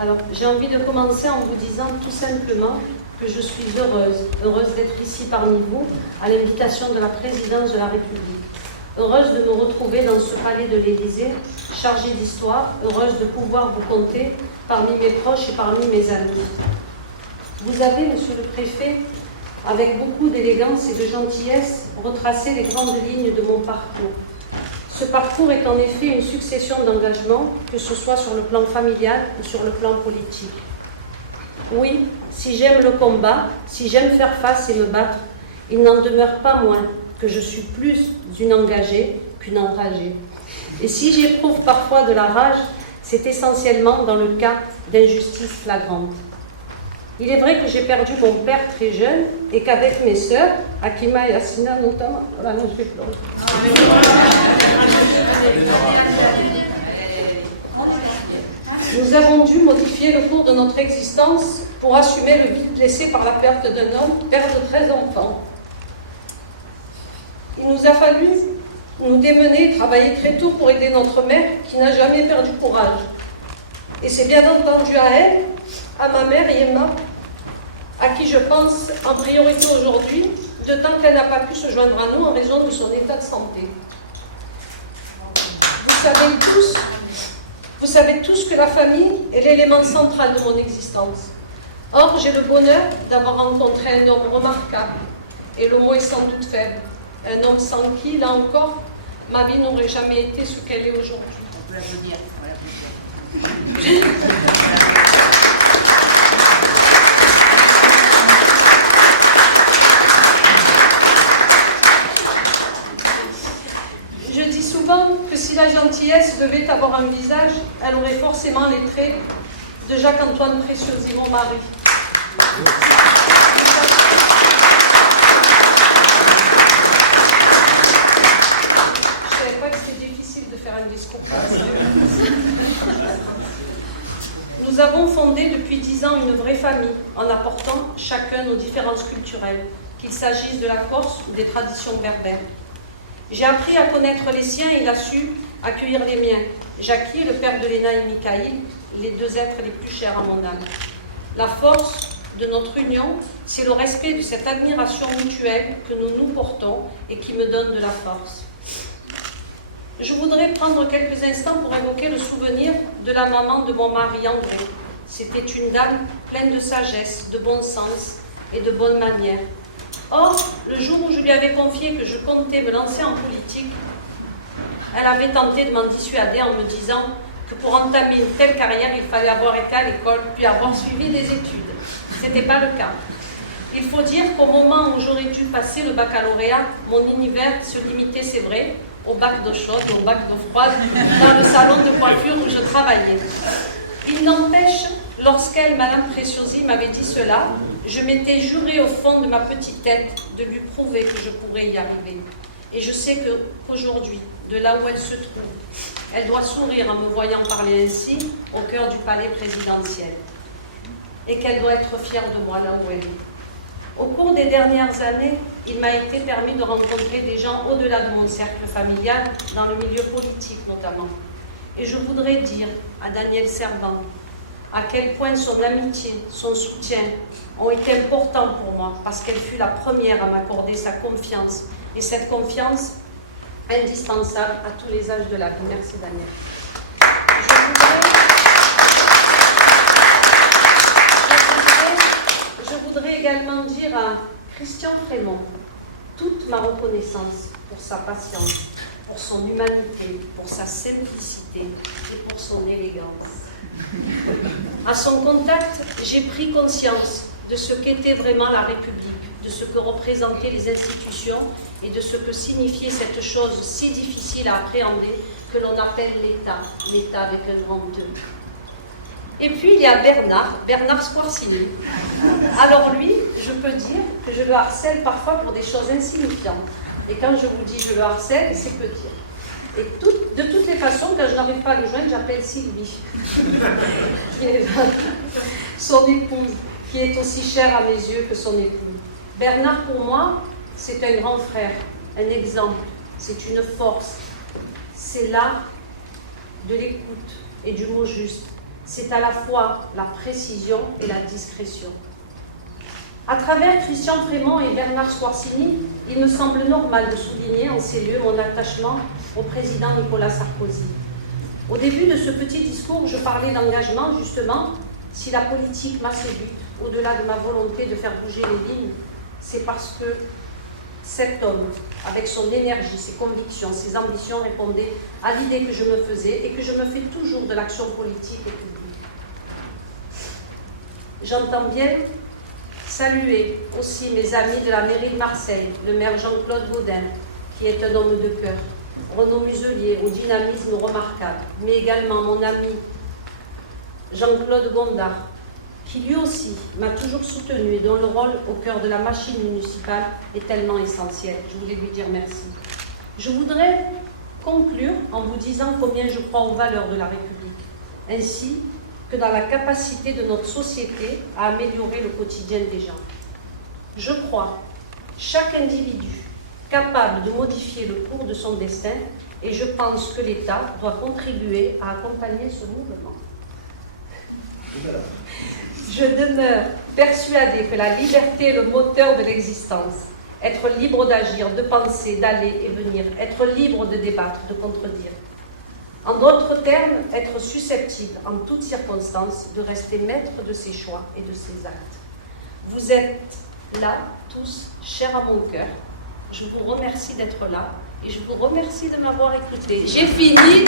Alors, j'ai envie de commencer en vous disant tout simplement que je suis heureuse d'être ici parmi vous, à l'invitation de la présidence de la République. Heureuse de me retrouver dans ce palais de l'Élysée, chargé d'histoire, heureuse de pouvoir vous compter parmi mes proches et parmi mes amis. Vous avez, monsieur le préfet, avec beaucoup d'élégance et de gentillesse, retracé les grandes lignes de mon parcours. Ce parcours est en effet une succession d'engagements, que ce soit sur le plan familial ou sur le plan politique. Oui, si j'aime le combat, si j'aime faire face et me battre, il n'en demeure pas moins que je suis plus une engagée qu'une enragée. Et si j'éprouve parfois de la rage, c'est essentiellement dans le cas d'injustices flagrantes. Il est vrai que j'ai perdu mon père très jeune et qu'avec mes sœurs, Akima et Asina notamment, voilà, non, je vais pleurer. Nous avons dû modifier le cours de notre existence pour assumer le vide laissé par la perte d'un homme, père de 13 enfants. Il nous a fallu nous démener et travailler très tôt pour aider notre mère qui n'a jamais perdu courage. Et c'est bien entendu à elle, à ma mère Yema, à qui je pense en priorité aujourd'hui, de temps qu'elle n'a pas pu se joindre à nous en raison de son état de santé. Vous savez tous que la famille est l'élément central de mon existence. Or, j'ai le bonheur d'avoir rencontré un homme remarquable, et le mot est sans doute faible, un homme sans qui, là encore, ma vie n'aurait jamais été ce qu'elle est aujourd'hui. On peut applaudir. Je dis souvent que si la gentillesse devait avoir un visage, elle aurait forcément les traits de Jacques-Antoine Préciosi, mon mari. Je ne savais pas que c'était difficile de faire un discours. Nous avons fondé depuis 10 ans une vraie famille en apportant chacun nos différences culturelles, qu'il s'agisse de la Corse ou des traditions berbères. J'ai appris à connaître les siens et il a su accueillir les miens. Jackie, le père de Léna et Mikaïl, les deux êtres les plus chers à mon âme. La force de notre union, c'est le respect de cette admiration mutuelle que nous nous portons et qui me donne de la force. Je voudrais prendre quelques instants pour évoquer le souvenir de la maman de mon mari André. C'était une dame pleine de sagesse, de bon sens et de bonnes manières. Or, le jour où je lui avais confié que je comptais me lancer en politique, elle avait tenté de m'en dissuader en me disant que pour entamer une telle carrière, il fallait avoir été à l'école, puis avoir suivi des études. Ce n'était pas le cas. Il faut dire qu'au moment où j'aurais dû passer le baccalauréat, mon univers se limitait, c'est vrai, au bac d'eau chaude, au bac d'eau froide, dans le salon de coiffure où je travaillais. Il n'empêche, lorsqu'elle, Madame Préciosi, m'avait dit cela, je m'étais juré au fond de ma petite tête de lui prouver que je pourrais y arriver. Et je sais qu'aujourd'hui, de là où elle se trouve, elle doit sourire en me voyant parler ainsi au cœur du palais présidentiel. Et qu'elle doit être fière de moi là où elle est. Au cours des dernières années, il m'a été permis de rencontrer des gens au-delà de mon cercle familial, dans le milieu politique notamment. Et je voudrais dire à Danielle Servan à quel point son amitié, son soutien ont été importants pour moi, parce qu'elle fut la première à m'accorder sa confiance. Et cette confiance indispensable à tous les âges de la vie. Merci Danielle. Je voudrais également dire à Christian Frémont toute ma reconnaissance pour sa patience, pour son humanité, pour sa simplicité et pour son élégance. À son contact, j'ai pris conscience de ce qu'était vraiment la République, de ce que représentaient les institutions et de ce que signifiait cette chose si difficile à appréhender que l'on appelle l'État, l'État avec un grand E. Et puis il y a Bernard Squarcini. Alors lui, je peux dire que je le harcèle parfois pour des choses insignifiantes. Et quand je vous dis je le harcèle, c'est peu dire. Et de toutes les façons, quand je n'arrive pas à le joindre, j'appelle Sylvie, qui est son épouse, qui est aussi chère à mes yeux que son épouse. Bernard, pour moi, c'est un grand frère, un exemple, c'est une force. C'est l'art de l'écoute et du mot juste. c'est à la fois la précision et la discrétion. À travers Christian Frémont et Bernard Squarcini, il me semble normal de souligner en ces lieux mon attachement au président Nicolas Sarkozy. Au début de ce petit discours, je parlais d'engagement, justement. Si la politique m'a séduite, au-delà de ma volonté de faire bouger les lignes, c'est parce que cet homme, avec son énergie, ses convictions, ses ambitions, répondait à l'idée que je me faisais et que je me fais toujours de l'action politique et publique. J'entends bien saluer aussi mes amis de la mairie de Marseille, le maire Jean-Claude Gaudin, qui est un homme de cœur, Renaud Muselier, au dynamisme remarquable, mais également mon ami Jean-Claude Gondard, qui lui aussi m'a toujours soutenu et dont le rôle au cœur de la machine municipale est tellement essentiel. Je voulais lui dire merci. Je voudrais conclure en vous disant combien je crois aux valeurs de la République, ainsi que dans la capacité de notre société à améliorer le quotidien des gens. Je crois chaque individu capable de modifier le cours de son destin et je pense que l'État doit contribuer à accompagner ce mouvement. Je demeure persuadée que la liberté est le moteur de l'existence. Être libre d'agir, de penser, d'aller et venir. Être libre de débattre, de contredire. En d'autres termes, être susceptible, en toutes circonstances, de rester maître de ses choix et de ses actes. Vous êtes là, tous, chers à mon cœur. Je vous remercie d'être là et je vous remercie de m'avoir écouté. J'ai fini.